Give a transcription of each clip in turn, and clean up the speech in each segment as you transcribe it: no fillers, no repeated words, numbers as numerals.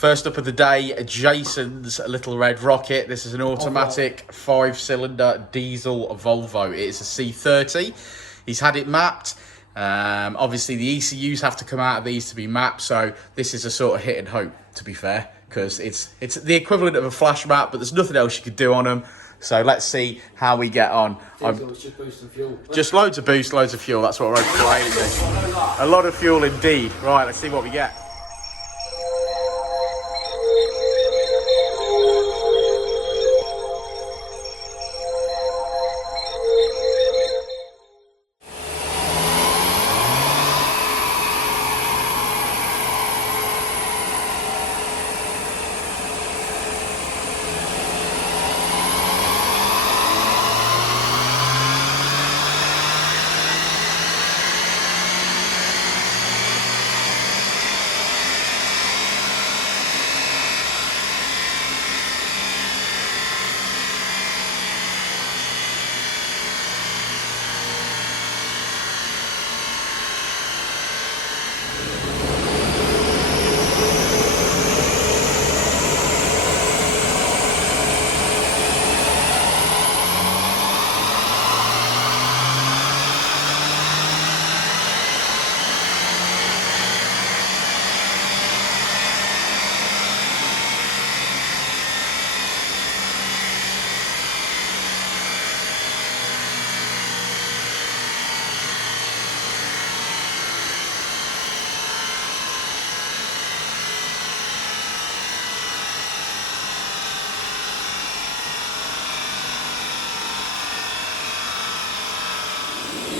First up of the day, Jason's little red rocket. This is an automatic 5-cylinder diesel Volvo. It is a C30. He's had it mapped. Obviously, the ECUs have to come out of these to be mapped, so this is a sort of hit and hope, to be fair, because it's the equivalent of a flash map, but there's nothing else you could do on them. So let's see how we get on. Just boosting fuel. Just loads of boost, loads of fuel. That's what we're aiming for. A lot of fuel indeed. Right, let's see what we get.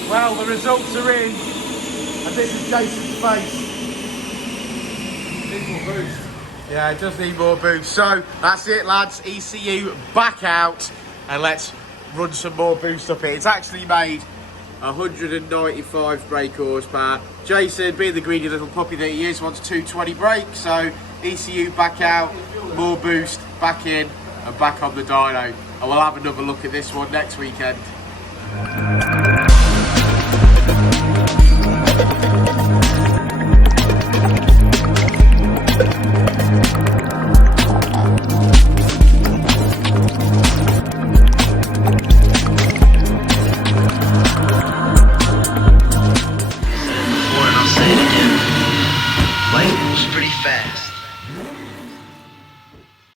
Well, the results are in, and this is Jason's face. Needs more boost. Yeah, it does need more boost. So that's it, lads. ECU back out, and let's run some more boost up it. It's actually made 195 brake horsepower. Jason, being the greedy little puppy that he is, wants 220 brake. So ECU back out, more boost, back in, and back on the dyno. And we'll have another look at this one next weekend.